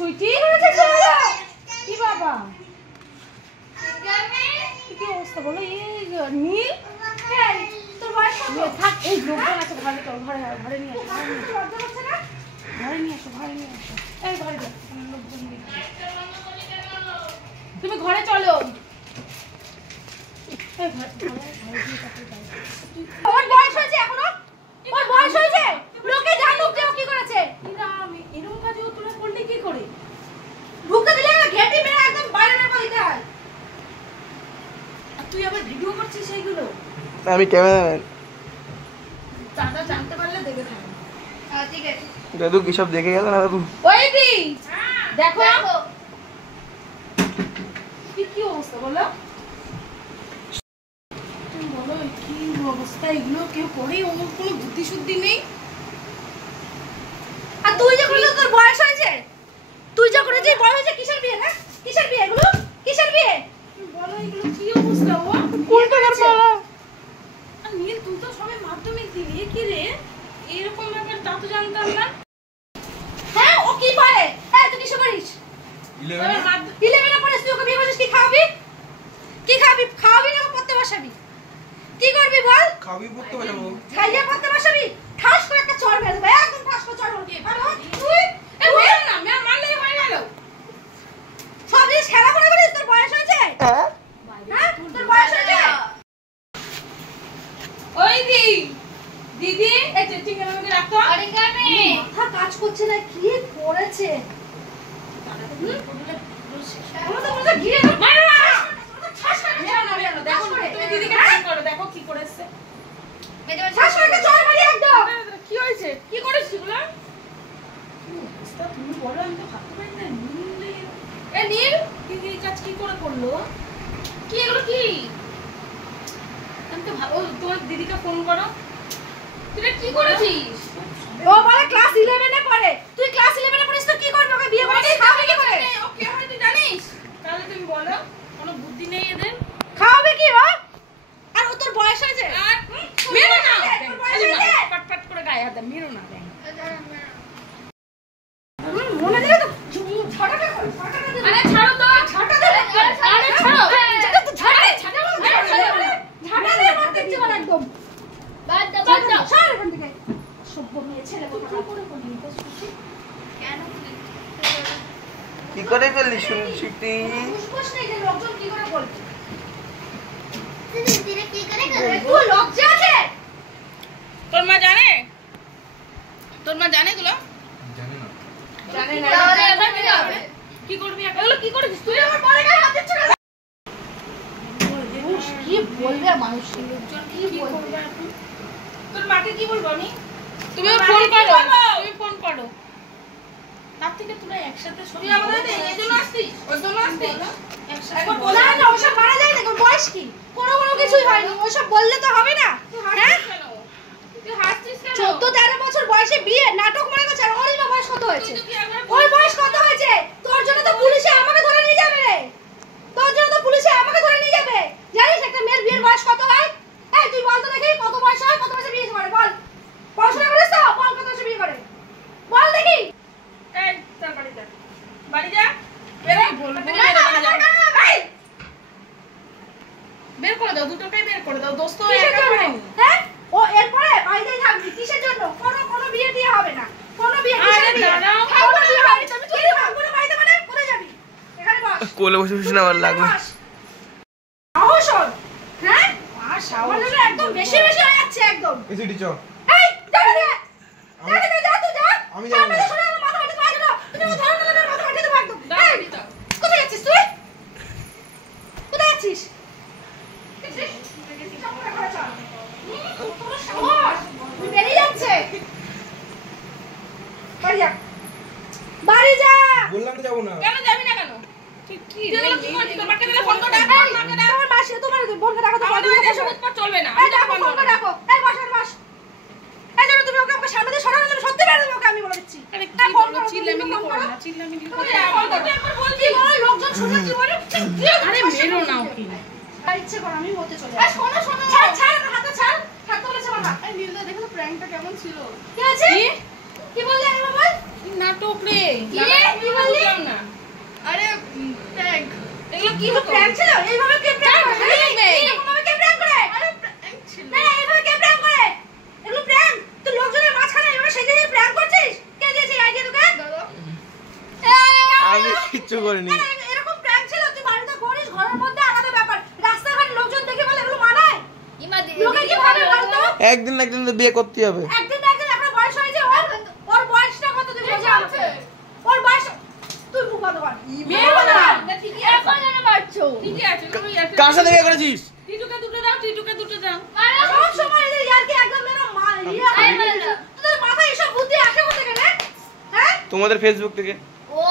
সুইটি কি বাবা কি অবস্থা বলো এই নীল তোর বয়স থাক এই লোকজন আছে ঘরে চল ঘরে নিয়ে আসো ঘরে নিয়ে আসো এই ঘরে যাও লোকজন তুমি ঘরে চলো ওর বয়স হয়েছে এখনো ওর বয়স হয়েছে লোকে জানুক যে ও কি করেছে এরকম কাজে ও তোরা করলি কি করে ঢুকতে দিলে না ঘেটি মেরে একদম বাইরে বের করে দিতে হয় আর তুই আবার ভিডিও করছিস সেইগুলো আমি ক্যামেরাম্যান দাদা জানতে পারলে দেখে থাকবে ঠিক আছে দাদু কি সব দেখে গেল না দাদু ওই দি দেখো কি অবস্থা বলো তুমি বলো কি অবস্থা এগুলো কেউ করে ওর কোনো বুদ্ধি শুদ্ধি নেই আর তুই যে করলি তোর বয়স হয়েছে তুই যা করেছিস বয়স হয়েছে কিসের বিয়ে না কিসের বিয়ে এগুলো কিসের বিয়ে বলো এগুলো কি অবস্থা ও কোনটা করছে আর নীল তুই তো সবে মাধ্যমিক দিলি কি রে এরকম ব্যাপার তা তো জানতাম না হ্যাঁ ও কি পারে এই তুই কিসে করিস 11 এ পড়িস তুই ওকে বিয়ে করছিস কি খাওয়াবি খাওয়াবি না পড়তে বসাবি কি করবি বল খাবি পড়তে বসাবো খাইয়ে পড়তে বসাবি ঠাস করে একটা চড় মেরে দেব একদম ঠাস করে চড় মারবি তুই এই মেরে না মারলে হয়ে গেল সব জিনিস খেলা করে করিস তোর বয়স হয়েছে হ্যাঁ তোর বয়স হয়েছে ওই দিদি এই টিঙ্গের মধ্যে রাখতো আরে কেমনে মাথা কাজ করছে না কি করেছে ওরা তো বলছে ঘিরে মারো না ঠাস করে মেরো না দেখো তুমি দিদিকে ফোন করো দেখো কি করেছে ঠাস করে চড় মারি একদম কি হয়েছে কি করেছিস এগুলো অবস্থা তুমি বলো আমি তো ভাবতে পারি না নীল এই কাজ কি করে করলো কি এগুলো কি আমি তো ভালো তোমার দিদিকে ফোন করো তুই কি করেছিস ও বলে ক্লাস 11 এ পড়ে তুই ক্লাস 11 এ পড়িস তো কি করবে ওকে বিয়ে করে খাওয়াবে কি করে ও কে হয় তুই জানিস তাহলে তুমি বলো কোনো বুদ্ধি নেই এদের খাওয়াবে কি ও আর ও তোর বয়স হয়েছে আর মেরো না পটপট করে গায়ে হাত মেরো না মনে দিলে তো ছটাটা কর আরে ছাড়ো তো ছটা দে আরে ছাড়ো যেটা তো ঝাড়া দে মারতে চল একদম বাদ দাও সর এখান থেকে সভ্য মেয়ে ছেলে কি করে করলি তো সুতি কেন কি করে করলি সুতি পুষ্পস নেই যে লোকজন কি করে বলছে দিদি কি করে করে তুই লজ্জা আছে তোর মা জানে গুলো জানে না তাহলে এবার কি হবে কি করবি এগুলো কি করেছিস তুই আমার পরে গায়ে হাত দিচ্ছিস না কি বলবে মানুষ লোকজন কি বলবে তোর মাকে কি বলবো আমি তুমি ফোন করো তার থেকে তোরা একসাথে সব তুই আমাদের এই জন্য আসছিস ওই জন্য আসছিস একবার বলা না ওসব মারা যায় না বয়স কি কোনো কিছুই হয়নি ওসব বললে তো হবে না হ্যাঁ তুই হাসছিস কেন 14-13 বছর বয়সে বিয়ে নাটক মনে করছ আর ওরই বয়স কত হয়েছে ওর বয়স কত হয়েছে তোর জন্য তো পুলিশে আমাকে ধরে নিয়ে যাবে রে তোর জন্য তো পুলিশে আমাকে ধরে নিয়ে যাবে জানিস একটা মেয়ের বিয়ের বয়স কত হয় এই তুই বল তো দেখি কত বয়স হয় কত বয়সে বিয়ে করে বল পড়াশোনা করিস তো বল কত বয়সে বিয়ে করে বল দেখি এই চল বাড়ি যা বের করে দাও দুটোটাই বের করে দাও দোস্ত একা করে হ্যাঁ ও এরপরে বাইরেই থাকবি কিসের জন্য কোনো বিয়ে দিয়ে হবে না কোনো বিয়ে কিসের বিয়ে কোনো বিয়ে হবে তুমি তুই ভাগবো না বাইরে মানে কোথায় যাবি এখানে বস কোলে বসে বসে না ভালো লাগবে আহশন হ্যাঁ সাওয়ালে একদম বেশি হয়ে যাচ্ছে একদম এসিডি চল এই যা তুই যা আমি যাব না মাথা মাটি মার দাও তুমি ধরো না মাথা মাটি দাও একদম কোথায় যাচ্ছিস তুই কোথায় যাচ্ছিস বেরিয়ে যাচ্ছে বাড়ি যা বললাম তো যাবো না কেন যাবি না কেন ঠিক কি তোর মাকে দিলে ফোন করে ডাকো তোমার মাসি তোমার বোনকে ডাকো তো চলবে না এই ডাকো ফোন করে ডাকো এই বাস এই জন্য তুমি ওকে সামনে দিয়ে সরানো না সত্যি বের ওকে আমি বলে দিচ্ছি আরে কি বলো চিল্লামিল্লি করো না চিল্লামিল্লি করো একবার বলছি বল লোকজন শুনে কি বলে আরে মেরো না ওকে আর ইচ্ছে কর আমি বলতে চলে এই শোনো ছাড় হাতটা ছাড় ছাড়তে বলেছে বাবা এই নীলদা দেখো তো প্র্যাঙ্কটা কেমন ছিল কি আছে কি বললি আরে বাবা নাটক রে কি বললি কি প্র্যাঙ্ক ছিল? এইভাবে কে প্র্যাঙ্ক করে? এইরকম ভাবে কে প্র্যাঙ্ক করে? না না এইভাবে কে প্র্যাঙ্ক করে? এগুলো প্র্যাঙ্ক। তুই লোকজনের মাঝখানে এভাবে সেজে প্র্যাঙ্ক করছিস? কে দিয়েছে আইডিয়া তোকে? আমি কিচ্ছু করিনি। এরকম প্র্যাঙ্ক ছিল তুই বাড়িতে করিস ঘরের মধ্যে আলাদা ব্যাপার। রাস্তাঘাটে লোকজন দেখে বলে এগুলো মানায়? লোকে কি ভাবে বলতো? একদিন না একদিন তো বিয়ে করতে হবে। একদিন না একদিন আপনার বয়স হয়েছে ওর বয়সটা কত তুই বোঝা আছে? ওর বয়স তুই মুখ বন্ধ কর। বিয়ে বলা না ঠিকই আছে। এখন জানা পাচ্ছো। ঠিকই আছে তুমি কার সাথে বিয়ে করেছিস? টিটুকে দুটো দাও। সব সময় এদের ইয়ারকি একদম মেরা মাল ইয়া হয় না। তোদের মাথায় এসব বুদ্ধি আসে কোথা থেকে রে? হ্যাঁ? তোমাদের ফেসবুক থেকে। ও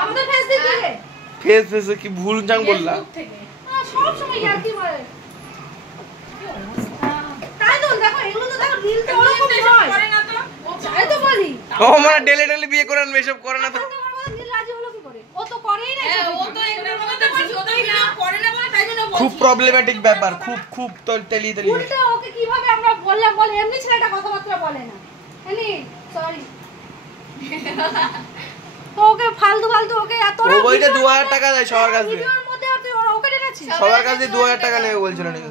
আমাদের ফেসবুক থেকে। ফেসবুকে কি ভুল জাং বললা? সব সময় ইয়ারকি মারে। তাই তো দেখো এগুলো তো দেখো রিল তো ওরকম নয়। করে না তো। চাই তো বলি। ও মানে ডেলে বিয়ে করেন এসব করে না তো। নীল রাজি হলো কি করে? ও তো করেই না। ও তো এগুলোর মধ্যে বলছি ও তো ভিডিও করে না বলে তাই জন্য বলছি। খুব প্রবলেমেটিক ব্যাপার, খুব তেলি। উল্টো ওকে কিভাবে আমরা বললাম বলে এমনি ছেলেটা কথাবার্তা বলে না। Any sorry. তো ওকে ফালতু ওকে এত ও বইটা 2000 টাকা দেয় সবার কাছে। ভিডিওর মধ্যে আর তুই ওকে ডেকেছিস? সবার কাছে 2000 টাকা নেবে বলছিল নাকি?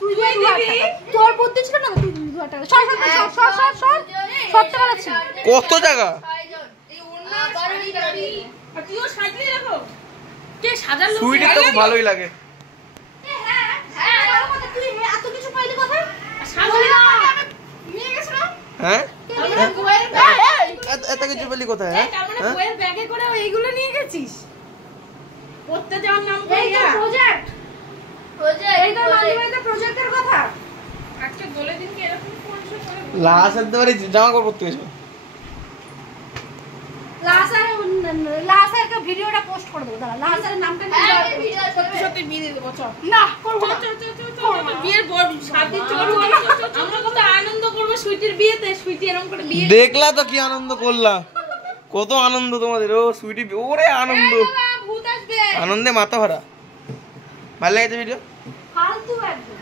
তুই দিবি? তোর বুদ্ধি ছিল না তুই 2000 টাকা। সর টাকা লাগছে। কত টাকা? এই ওন্না শাড়ি গাড়ি। আর তুইও সাজিয়ে রাখো। কে সাজার লোক? সুইটের তো খুব ভালোই লাগে। হ্যাঁ তুই এত কিছু পাইলি কোথায়? সাজালি না নিয়ে গেছ না? হ্যাঁ? এত কিছু পেলি কোথায়? হ্যাঁ? বইয়ের ব্যাগে করে এইগুলো নিয়ে গেছিস? পড়তে যাওয়ার নাম করে প্রজেক্ট এইটা নানিবাড়িতে প্রজেক্টের কথা। আজকে বলে দিন কি এরকম ফোন করে লাস্ট একবারে জামা কাপড় পরতে গেছো। লাসারকে ভিডিওটা পোস্ট করে দেব। দাঁড়া লাসারের নামটা নিয়ে সত্যি বিয়ে দিয়ে দেব। চল না করব না। চল বিয়ের 7 দিন চল। আমরা কত আনন্দ করব সুইটির বিয়েতে। সুইটি এরকম করে বিয়ে দেখলা তো কি আনন্দ করলাম। কত আনন্দ তোমাদের। ও সুইটি ওরে আনন্দ। ভূত আসবে। আনন্দে মাথা ভরা। ভালো লেগেছে ভিডিও? ফালতু একদম।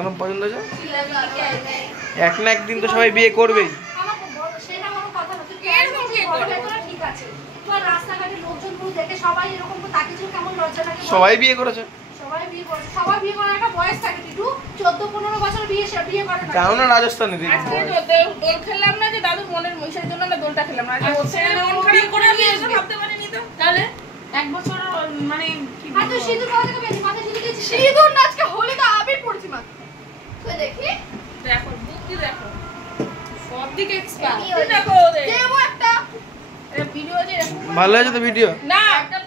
আমার পছন্দ হয়েছে? এক না একদিন তো সবাই বিয়ে করবেই। আমাকে বল সেটা কোনো কথা না। তুই এরকম কি করবে? ঠিক আছে। তোর রাস্তাঘাটে লোকজনগুলো দেখে সবাই এরকম করে তাকিয়েছিল কেমন লজ্জা লাগে? সবাই বিয়ে করেছে। সবাই বিয়ে করেছে। সবাই বিয়ে করার একটা বয়স থাকে টিটু। 14-15 বছর বিয়ে করে না। যাও না রাজস্থানে দেখি। আজকে দোল খেললাম না যে দাদু মনের মহিষের জন্য না দোলটা খেললাম না। আজকে ওর বিয়ে করে নিয়ে এসে ভাবতে পারিনি তো। তাহলে এক বছর মানে কি আর তুই সিঁদুর কোথা থেকে পেয়েছিস? মাথায় সিঁদুর দিয়েছিস? সিঁদুর না আজকে হোলিতে আবির পড়ছি মা। তুই দেখি দেখো বুদ্ধি দেখো। সব দিকে এক্সপার্ট। দেখো ওদের। দেবো একটা ভিডিও যে ভালো হয়েছে তো ভিডিও? না একটা